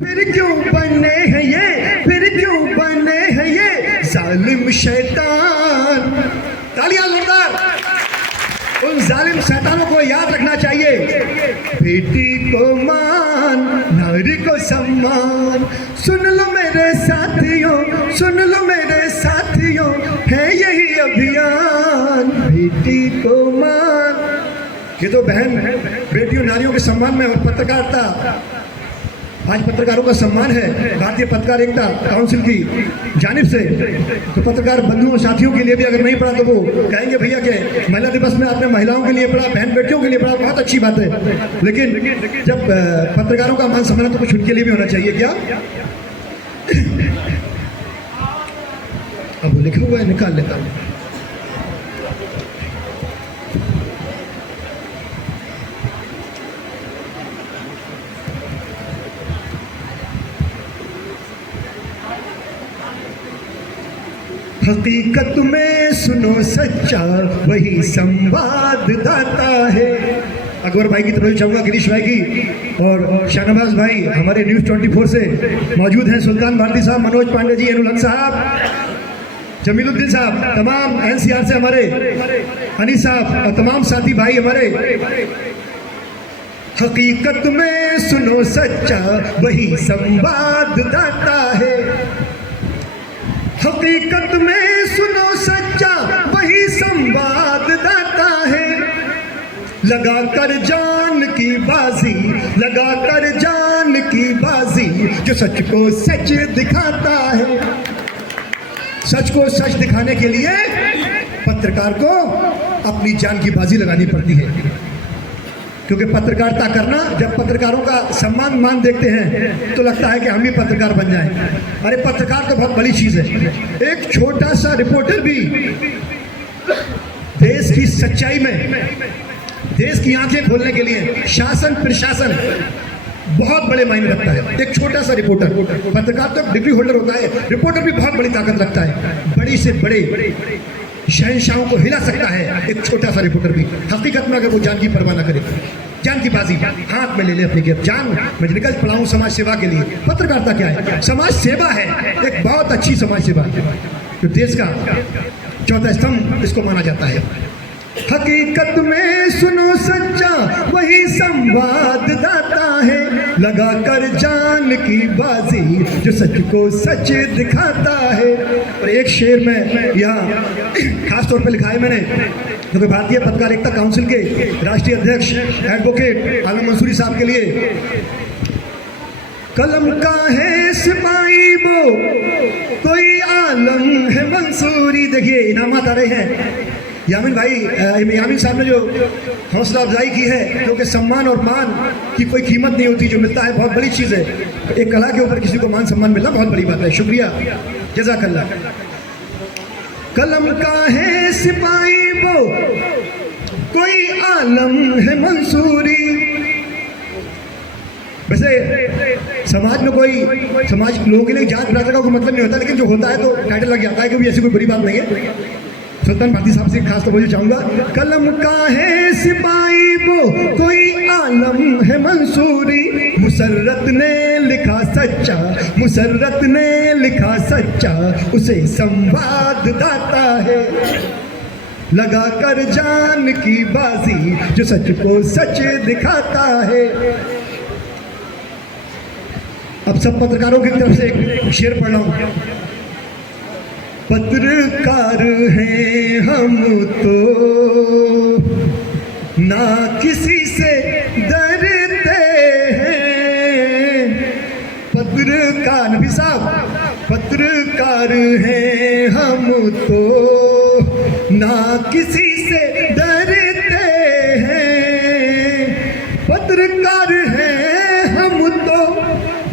फिर क्यों बने हैं ये, फिर क्यों बने हैं ये जालिम शैतान। तालियां जोरदार। उन जालिम शैतानों को याद रखना चाहिए। बेटी को मान, नारी को सम्मान। सुन लो मेरे साथियों, सुन लो मेरे साथियों, है यही अभियान। बेटी को मान। ये तो बहन बेटियों नारियों के सम्मान में और पत्रकारिता, आज पत्रकारों का सम्मान है भारतीय पत्रकार एकता काउंसिल की जानिब से। तो पत्रकार बंधुओं साथियों के लिए भी अगर नहीं पढ़ा तो वो कहेंगे भैया कि महिला दिवस में आपने महिलाओं के लिए पढ़ा, बहन बेटियों के लिए पढ़ा, बहुत अच्छी बात है। लेकिन जब पत्रकारों का मान सम्मान तो कुछ उनके लिए भी होना चाहिए। क्या अब वो लिखा हुआ है, निकाल लेता हूँ। हकीकत में सुनो सच्चा वही संवाददाता है। अकबर भाई की तरफ चाहूँगा, गिरीश भाई की और शाहनवाज भाई हमारे न्यूज़ 24 से मौजूद हैं। सुल्तान भारती साहब, मनोज पांडे जी, अनुल हक साहब, जमीलुद्दीन साहब, तमाम एनसीआर से हमारे अनीस साहब और तमाम साथी भाई हमारे। हकीकत में सुनो सच्चा वही संवाददाता है। हकीकत में सुनो सच्चा वही संवाददाता है। लगाकर जान की बाजी, लगाकर जान की बाजी, जो सच को सच दिखाता है। सच को सच दिखाने के लिए पत्रकार को अपनी जान की बाजी लगानी पड़ती है। क्योंकि पत्रकारिता करना, जब पत्रकारों का सम्मान मान देखते हैं तो लगता है कि हम भी पत्रकार बन जाएं। अरे पत्रकार तो बहुत बड़ी चीज़ है। एक छोटा सा रिपोर्टर भी देश की सच्चाई में, देश की आंखें खोलने के लिए शासन प्रशासन बहुत बड़े मायने रखता है। एक छोटा सा रिपोर्टर, पत्रकार तो डिग्री होल्डर होता है, रिपोर्टर भी बहुत बड़ी ताकत रखता है। बड़ी से बड़े शहंशाहों को हिला सकता है एक छोटा सा रिपोर्टर भी। हकीकत में अगर वो जान की परवाह ना करे, जान की बाजी हाथ में ले ले अपनी की, जान मैं निकल पड़ा हूँ समाज सेवा के लिए। पत्रकारिता क्या है? समाज सेवा है, एक बहुत अच्छी समाज सेवा जो देश का चौथा स्तंभ इसको माना जाता है। हकीकत में सुनो सच्चा वही संवाददाता है। लगाकर जान की बाजी, जो सच को सच दिखाता है। और एक शेर में यहाँ खास तौर पे लिखा है मैंने, क्योंकि भारतीय पत्रकार एकता काउंसिल के राष्ट्रीय अध्यक्ष एडवोकेट आलम मंसूरी साहब के लिए। कलम का है सिपाही वो, कोई आलम है मंसूरी। देखिए इनामात आ रहे हैं। यामिन भाई, यामिन साहब ने जो हौसला अफजाई की है, क्योंकि सम्मान और मान की कोई कीमत नहीं होती, जो मिलता है बहुत बड़ी चीज़ है। एक कला के ऊपर किसी को मान सम्मान मिलना बहुत बड़ी बात है। शुक्रिया, जज़ाकल्लाह। कलम का है सिपाही वो, कोई आलम है मंसूरी। वैसे समाज में कोई, समाज लोगों के लिए जात बिरादर का कोई मतलब नहीं होता, लेकिन जो होता है तो टाइटल लग जाता है कि ऐसी कोई बड़ी बात नहीं है। सुल्तान भारती साहब से खास तो बोलना चाहूँगा, कलम का है सिपाही वो, कोई आलम है मंसूरी। मुसर्रत ने लिखा सच्चा, मुसर्रत ने लिखा सच्चा, उसे संवाददाता है। लगाकर जान की बाजी, जो सच को सच दिखाता है। अब सब पत्रकारों की तरफ से एक शेर पढ़ रहा हूँ। पत्रकार हैं हम तो ना किसी से डरते हैं। पत्रकार, नबी साहब, पत्रकार हैं हम तो ना किसी से डरते हैं। पत्रकार हैं हम तो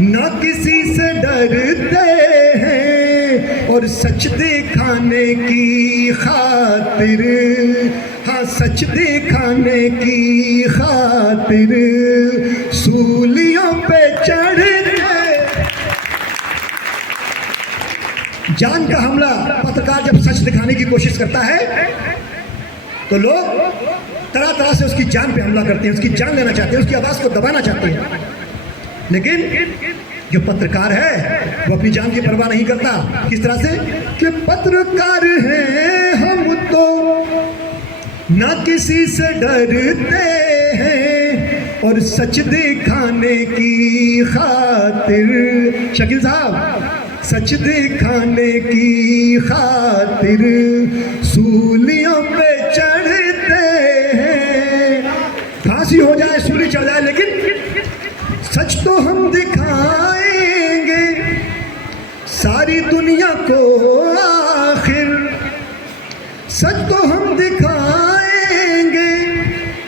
ना किसी से डरते हैं। और सच दिखाने की खातिर, हाँ सच दिखाने की खातिर सूलियों पे चढ़ते। जान का हमला, पत्रकार जब सच दिखाने की कोशिश करता है तो लोग तरह तरह से उसकी जान पे हमला करते हैं, उसकी जान लेना चाहते हैं, उसकी आवाज़ को दबाना चाहते हैं। लेकिन जो पत्रकार है वो अपनी जान की परवाह नहीं करता। किस तरह से कि पत्रकार हैं हम तो ना किसी से डरते हैं और सच दिखाने की खातिर, शकील साहब, सच दिखाने की खातिर सूलियों पे चढ़ते हैं। फांसी हो जाए, सूली चढ़ जाए, लेकिन सच तो हम दिखाएंगे सारी दुनिया को आखिर, सच तो हम दिखाएंगे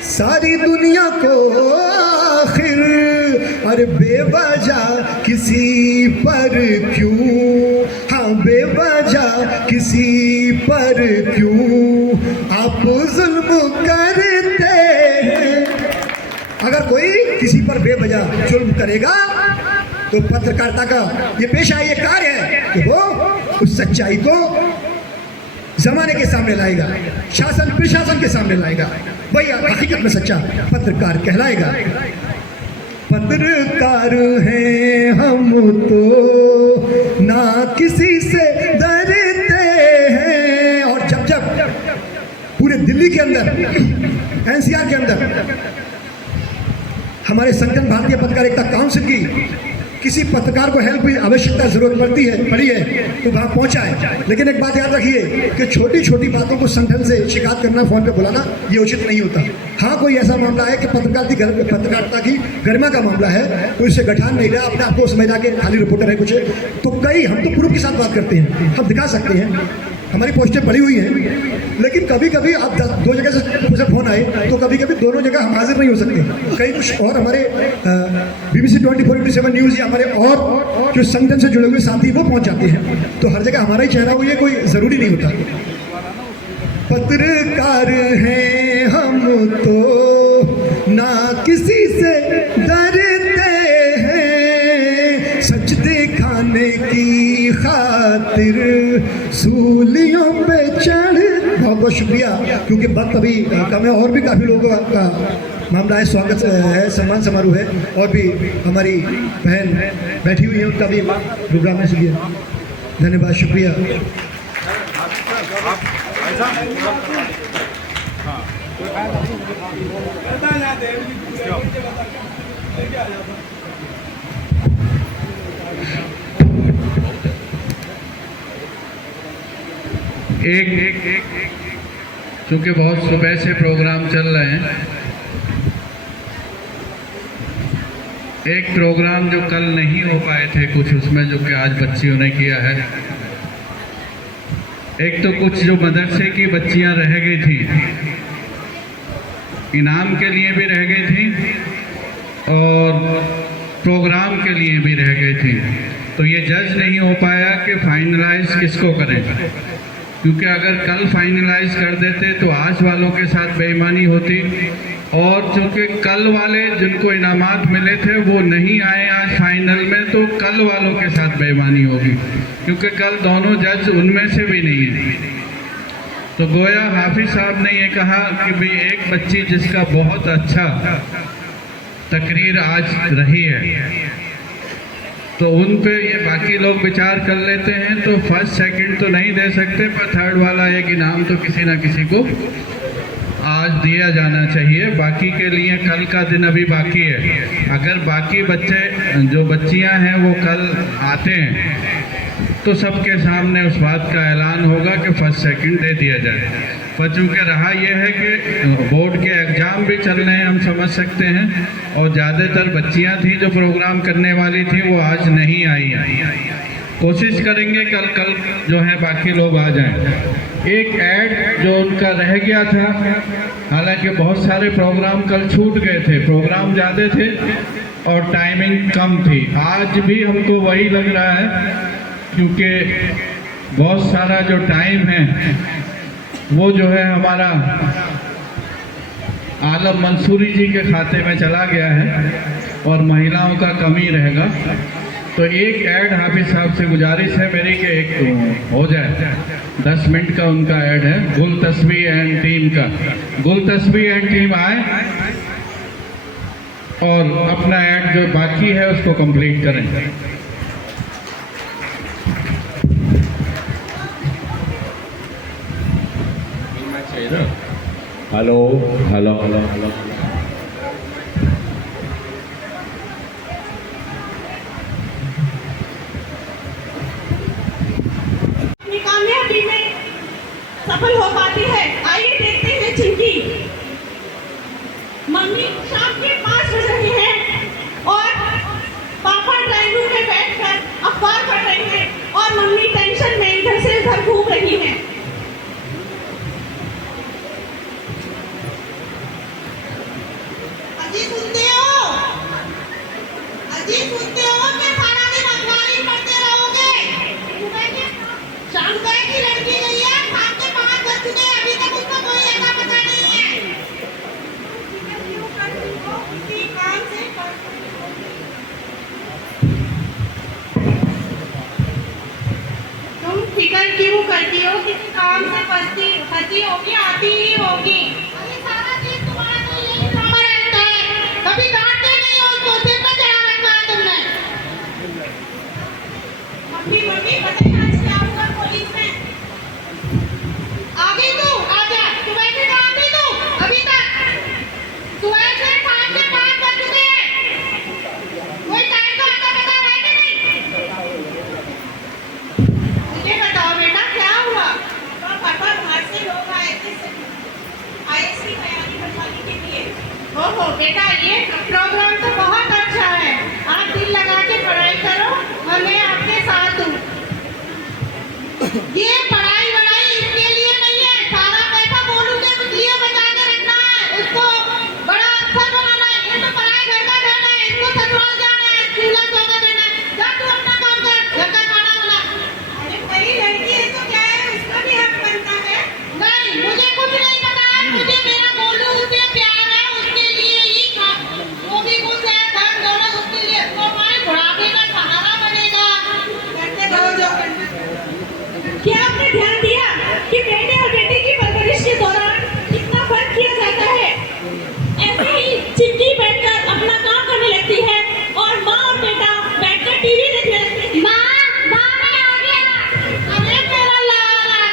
सारी दुनिया को आखिर। अरे बेवजह किसी पर क्यों, हाँ बेवजह किसी पर क्यों आप जुल्म करते हैं। अगर कोई किसी पर बेवजह जुल्म करेगा तो पत्रकारिता का ये पेशा, ये कार्य है कि वो उस सच्चाई को जमाने के सामने लाएगा, शासन प्रशासन के सामने लाएगा, वही हकीकत में सच्चा पत्रकार कहलाएगा। पत्रकार हैं हम तो ना किसी से डरते हैं। और जब जब पूरे दिल्ली के अंदर, एनसीआर के अंदर हमारे संगठन भारतीय पत्रकार एकता काउंसिल की किसी पत्रकार को हेल्प की आवश्यकता जरूरत पड़ी है तो वहाँ पहुँचा है। लेकिन एक बात याद रखिए कि छोटी छोटी बातों को संगठन से शिकायत करना, फोन पे बुलाना, ये उचित नहीं होता। हाँ, कोई ऐसा मामला है कि पत्रकारिता की गरिमा का मामला है, कोई इससे गठान नहीं रहा, अपने आपको समझ रहा कि खाली रिपोर्टर है कुछ, तो कई हम तो प्रूफ के साथ बात करते हैं, हम दिखा सकते हैं, हमारी पोस्टें पड़ी हुई हैं। लेकिन कभी कभी आप दो जगह से मुझे फोन आए तो कभी कभी दोनों जगह हम हाजिर नहीं हो सकते। कहीं कुछ और हमारे BBC 24/7 न्यूज़ या हमारे और जो संगठन से जुड़े हुए साथी वो पहुंच जाते हैं, तो हर जगह हमारा ही चेहरा हो ये कोई ज़रूरी नहीं होता। पत्रकार हैं हम तो ना किसी से डरते हैं, सच दिखाने की खातिर सूलियों पे चढ़। बहुत बहुत शुक्रिया, क्योंकि वक्त अभी कम है और भी काफ़ी लोगों का मामला है, स्वागत है, सम्मान समारोह है, और भी हमारी बहन बैठी हुई है, उनका भी प्रोग्राम है। इसलिए धन्यवाद, शुक्रिया। चूँकि बहुत सुबह से प्रोग्राम चल रहे हैं, एक प्रोग्राम जो कल नहीं हो पाए थे कुछ उसमें, जो कि आज बच्चियों ने किया है। एक तो कुछ जो मदरसे की बच्चियां रह गई थी, इनाम के लिए भी रह गई थी और प्रोग्राम के लिए भी रह गई थी, तो ये जज नहीं हो पाया कि फाइनलाइज किसको करें, क्योंकि अगर कल फाइनलाइज कर देते तो आज वालों के साथ बेईमानी होती, और चूँकि कल वाले जिनको इनामात मिले थे वो नहीं आए आज फाइनल में, तो कल वालों के साथ बेईमानी होगी, क्योंकि कल दोनों जज उनमें से भी नहीं है। तो गोया हाफिज साहब ने ये कहा कि भाई एक बच्ची जिसका बहुत अच्छा तकरीर आज रही है, तो उन पे ये बाकी लोग विचार कर लेते हैं, तो फर्स्ट सेकंड तो नहीं दे सकते, पर थर्ड वाला एक इनाम तो किसी ना किसी को आज दिया जाना चाहिए। बाकी के लिए कल का दिन अभी बाकी है। अगर बाकी बच्चे जो बच्चियां हैं वो कल आते हैं तो सबके सामने उस बात का ऐलान होगा कि फर्स्ट सेकंड दे दिया जाए। पर चूँकि रहा यह है कि बोर्ड के एग्ज़ाम भी चल रहे हैं, हम समझ सकते हैं, और ज़्यादातर बच्चियां थी जो प्रोग्राम करने वाली थी वो आज नहीं आई। कोशिश करेंगे कल जो है बाकी लोग आ जाएं। एक ऐड जो उनका रह गया था, हालांकि बहुत सारे प्रोग्राम कल छूट गए थे, प्रोग्राम ज़्यादा थे और टाइमिंग कम थी। आज भी हमको वही लग रहा है, क्योंकि बहुत सारा जो टाइम है वो जो है हमारा आलम मंसूरी जी के खाते में चला गया है और महिलाओं का कमी रहेगा। तो एक ऐड हाफिज साहब से गुजारिश है मेरी कि एक हो जाए, 10 मिनट का उनका ऐड है, गुल तस्बी एंड टीम का। गुल तस्बी एंड टीम आए और अपना एक्ट जो बाकी है उसको कंप्लीट करें। हेलो हेलो हेलो हेलो अपनी कामयाबी में सफल हो पाती है। आइए देखते हैं चिंकी। मम्मी शाम के 5 बज रहे हैं और पापा ड्राइंग रूम में बैठकर अखबार पढ़ रहे हैं और मम्मी टेंशन में इधर से उधर घूम रही है। अजी सुनते हो? अजी सुनते हो कि सारा दिन अखबार ही पढ़ते रहोगे? शाम को की लड़की गई है, शाम के 5 बज चुके हैं, अभी तक उसका कोई ऐसा पता नहीं है। किसी काम से तुम फिक्र क्यों करती हो? किसी काम से फंसी होगी, आती ही होगी। अरे सारा दिन तुम्हारा तो यही ड्रामा रहता है, कभी डांटते नहीं हो उसको, सिर पर चढ़ा रखा है तुमने। मम्मी मम्मी बताइए आज क्या हुआ पुलिस में? आगे तू आजा, सुबह से काम नहीं तू अभी तक, सुबह से शाम के 5 बज चुके हैं, कोई टाइम का आता पता है कि नहीं? मुझे बताओ बेटा क्या हुआ? पापा बाहर से लोग आए थे आईएएस की तैयारी करवाने के लिए। ओहो बेटा ये प्रोग्राम तो बहुत अच्छा है, आप दिल लगा के पढ़ाई करो और मैं आपके साथ हूँ। ये पढ़ाई वढ़ाई इसके लिए नहीं है, सारा पैसा बोलू के लिए बचा के रखना है, उसको बड़ा अफसर बनाना है। ये तो पढ़ाई घर का रहना है, इसको ससुराल जाना है, चूल्हा चौका करना है। जा तू अपना काम कर, घर का खाना बना। अरे वही लड़की है तो क्या है, उसका भी हक बनता है। नहीं मुझे कुछ नहीं पता है, मुझे मेरा गोलू उससे प्यार है, उसके लिए ही वो भी कुछ है, धन दौलत उसके लिए, तो मैं बुढ़ापे का सहारा बनेगा। करते रहो जो करना। क्या आपने ध्यान दिया कि बेटे और बेटी की परवरिश के दौरान कितना फर्क किया जाता है? ऐसे ही चिंकी बैठकर अपना काम करने लगती है और माँ और बेटा बैठकर टीवी देखने लगते हैं। माँ मैं आ गया। अरे मेरा लाल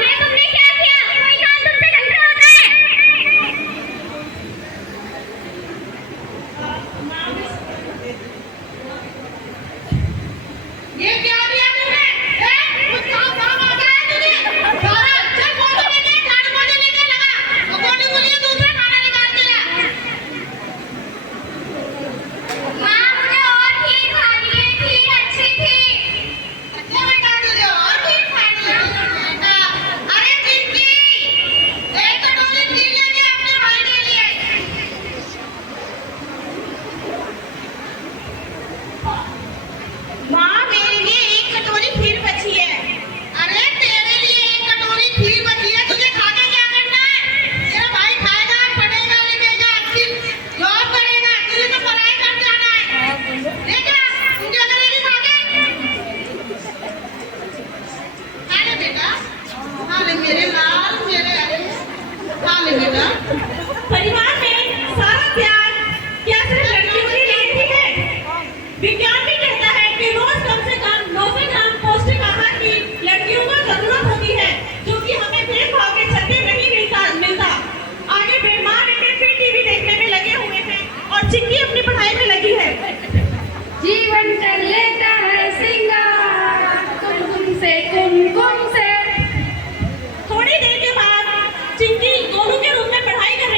ये तुमने क्या किया? कोई काम तुमसे ढंग से होता है? ये क्या किया तुमने? कुछ काम आ गया है तुझे? सारा चल पोछे लेके, झाड़ू पोछे लेके लगा, और कोनी को लिए दूसरा खाना निकाल के ला। माँ मुझे और खीर खानी है, खीर अच्छी थी। अच्छा बेटा तुझे और खीर खानी है बेटा? अरे चिंकी, एक कटोरी खीर लेके अपने भाई के लिए। माँ मेरे लिए एक कटोरी खीर बची है। अरे तेरे लिए एक कटोरी खीर बची है, तुझे खा के क्या करना है? तेरा भाई खाएगा, पढ़ेगा, लिखेगा, अच्छी जॉब करेगा, तुझे तो पढ़ाई कर जाना है। देखा तू क्या करेगी खा के? खा ले बेटा, खा ले मेरे लाल, मेरे खा ले बेटा। परिवार में सारा प्यार क्या सिर्फ लड़कियों के लिए ही है? विज्ञान भी कहता है कि रोज कम से कम 900 ग्राम पौष्टिक आहार की लड़कियों को जरूरत होती है, जो कि हमें भेदभाव के चलते नहीं मिलता। आगे बेमार बेटे फिर टीवी देखने में लगे हुए हैं और चिंकी अपनी पढ़ाई में लगी है। जीवन कर लेता है सिंगार कुमकुम से। थोड़ी देर के बाद चिंकी गोलू के रूम में पढ़ाई कर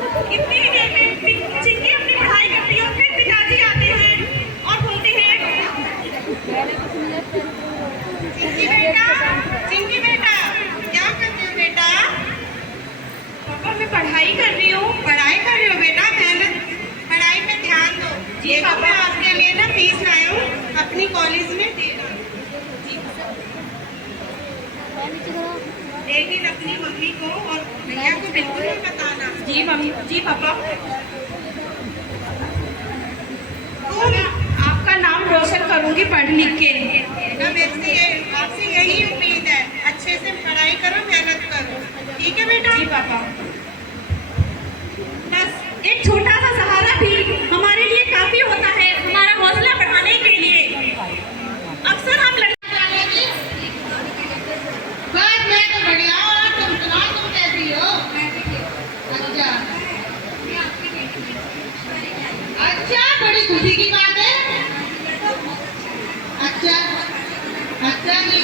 कितनी ही देर में चिंकी अपनी पढ़ाई करती है और फिर पिताजी आते हैं और बोलते हैं चिंकी बेटा क्या करते हो बेटा? पापा मैं पढ़ाई कर रही हूँ। पढ़ाई कर रही हो बेटा? मेहनत पढ़ाई पे ध्यान दो। जी पापा मैं आपके लिए ना फीस लाया हूँ अपनी कॉलेज में देना। लेकिन अपनी मम्मी को और भैया को बिल्कुल नहीं बताना। जी मम्मी जी पापा। तो मैं आपका नाम रोशन करूंगी पढ़ लिख के। ना मेरे आपसे यही उम्मीद है। अच्छे से पढ़ाई करो, मेहनत करो, ठीक है बेटा? जी पापा। बस एक छोटा सा सहारा भी हमारे लिए काफी होता है हमारा हौसला बढ़ाने के लिए। अक्सर हम लड़के बस मैं तो बढ़िया हूँ। और तुम सुनाओ, तुम कैसी हो? अच्छा अच्छा, बड़ी खुशी की बात है। अच्छा अच्छा जी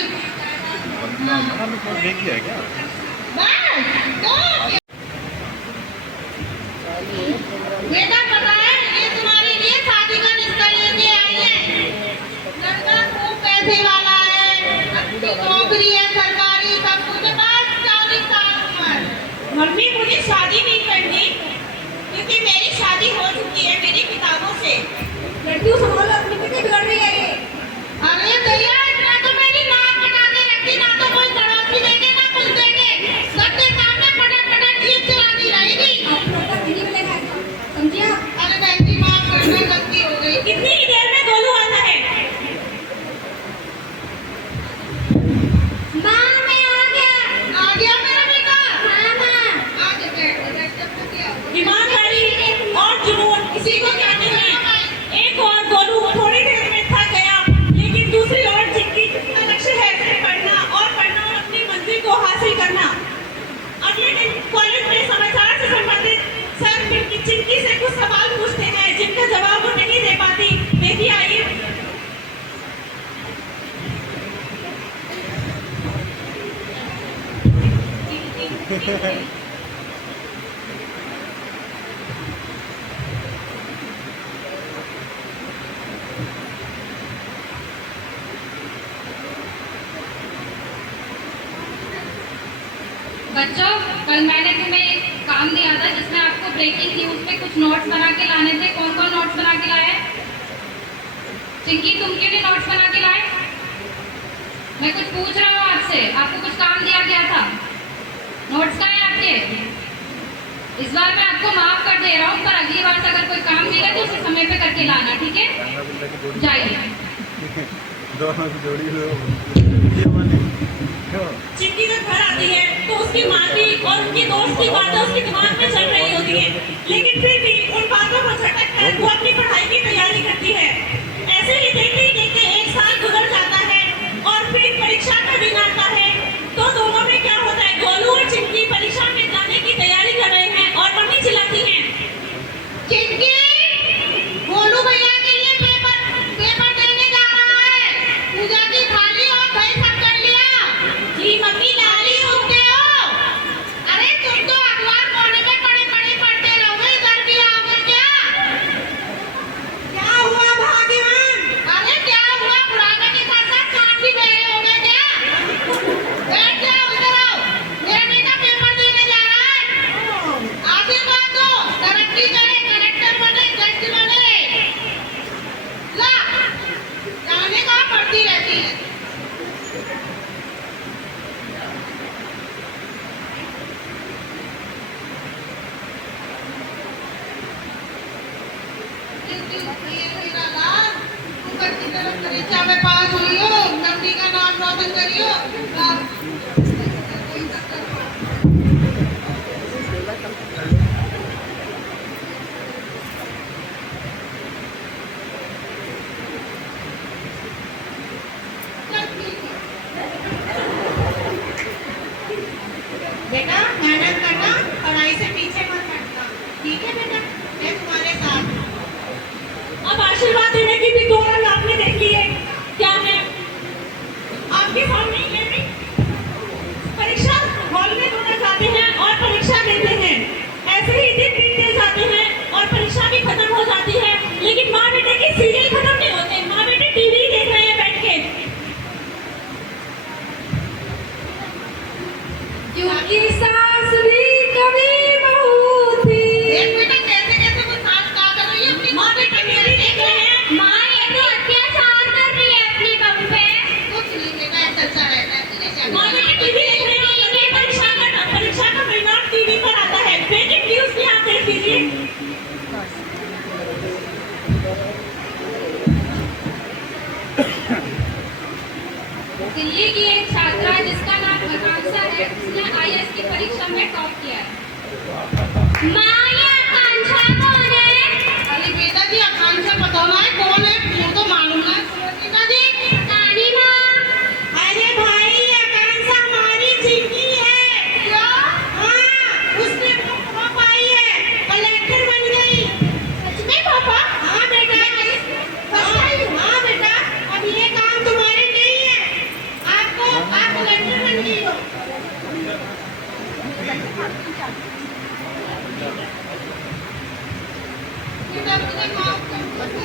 हाँ। बस तो बेटा पता है ये तुम्हारे लिए शादी का रिश्ता लेके आई है। लड़का खूब पैसे वाला है, नौकरी है सरकारी, सब कुछ है, बस 40 साल उम्र। मम्मी मुझे शादी नहीं करनी क्योंकि मेरी शादी हो चुकी है मेरी किताबों से। लड़की संभालो, अपनी कितनी बिगड़ रही है ये। अरे भैया इतना तो मेरी नाक कटा के रखती, ना तो कोई पड़ोसी देखे ना कुछ देखे, सबके सामने फटाफट जीप चलाती रहेगी। समझिए? अरे बहन जी माफ करना, गलती हो गई। कितनी ही देर में गोलू आता है? माँ मैं आ गया मेरा बेटा। हाँ माँ आ जा, बैठ गया। ईमानदारी और जुनून इसी को कहते हैं। एक और गोलू थोड़ी देर में थक गया, लेकिन दूसरी ओर चिंकी का लक्ष्य है पढ़ना और अपनी मंजिल को हासिल करना। अगले दिन कॉलेज में समाचार से संबंधित सर चिंकी से कुछ सवाल पूछते हैं जिनका जवाब वो नहीं दे पाती। देखिए आइए। बच्चों कल मैंने तुम्हें एक काम दिया था जिसमें आपको ब्रेकिंग न्यूज पे कुछ नोट्स बना के लाने थे। कौन कौन नोट्स बना के लाए? चिंकी तुम क्यों नहीं नोट्स बना के लाए? मैं कुछ पूछ रहा हूँ आपसे, आपको कुछ काम दिया गया था, नोट्स कहाँ हैं आपके? इस बार मैं आपको माफ कर दे रहा हूँ, पर अगली बार से अगर कोई काम मिले तो उसे समय पे करके लाना, ठीक है? जाइए। चिंकी जब घर आती है तो उसकी माँ की और उनकी दोस्त की बातें उसके दिमाग में चल रही होती है, लेकिन फिर भी उन बातों को झटक कर वो अपनी पढ़ाई की तैयारी करती है। ऐसे ही देखते ही देखते एक साल गुजर जाता है और फिर परीक्षा का दिन आता है। तो दोनों में क्या होता है, गोलू और चिंकी परीक्षा में जाने की तैयारी कर रहे हैं और मम्मी चिल्लाती है, चिंकी गोलू भैया के लिए पेपर देने जा रहा है, पूजा की थाली और भाई सब कर लिया। जी मम्मी ला रही हूँ। अरे तुम तो अखबार कोने में पढ़ते रहोगे, इधर भी आओगे क्या? क्या हुआ भाग्यवान? अरे क्या हुआ, बुढ़ापे के साथ साथ कान भी बहरे हो गए क्या? बैठ जाओ, इधर आओ, मेरा बेटा पेपर देने जा रहा है। आशीर्वाद दो, तरक्की करे, कलेक्टर बने, जज बने। ला जाने कहाँ पढ़ती रहती है। परीक्षा में पास हुई हो, नंदी का नाम रोशन करियो। बेटा मेहनत करना, पढ़ाई से पीछे मत हटना, ठीक है बेटा? मैं तुम्हारे साथ हूँ। अब आशीर्वाद देने की भी दो रंग आपने देख लिए, क्या है आपके सामने ये भी परीक्षा हॉल में दोनों जाते हैं और परीक्षा देते हैं। ऐसे ही दिन दिल्ली की एक छात्रा जिसका नाम आकांक्षा है, उसने IAS की परीक्षा में टॉप किया है। माँ ये आकांक्षा कौन है? अरे बेटा जी आकांक्षा बताना है कौन है, वो तो मालूम है बेटा जी। रानी माँ, अरे भाई ये आकांक्षा हमारी चिंकी है। क्या? हाँ, उसने वो पाई है, कलेक्टर बन गई। सच में पापा? हाँ बेटा, हाँ बेटा, अब ये काम तुम्हारे नहीं है। आप कलेक्टर बन गई हो। बेटा मुझे माफ कर दो।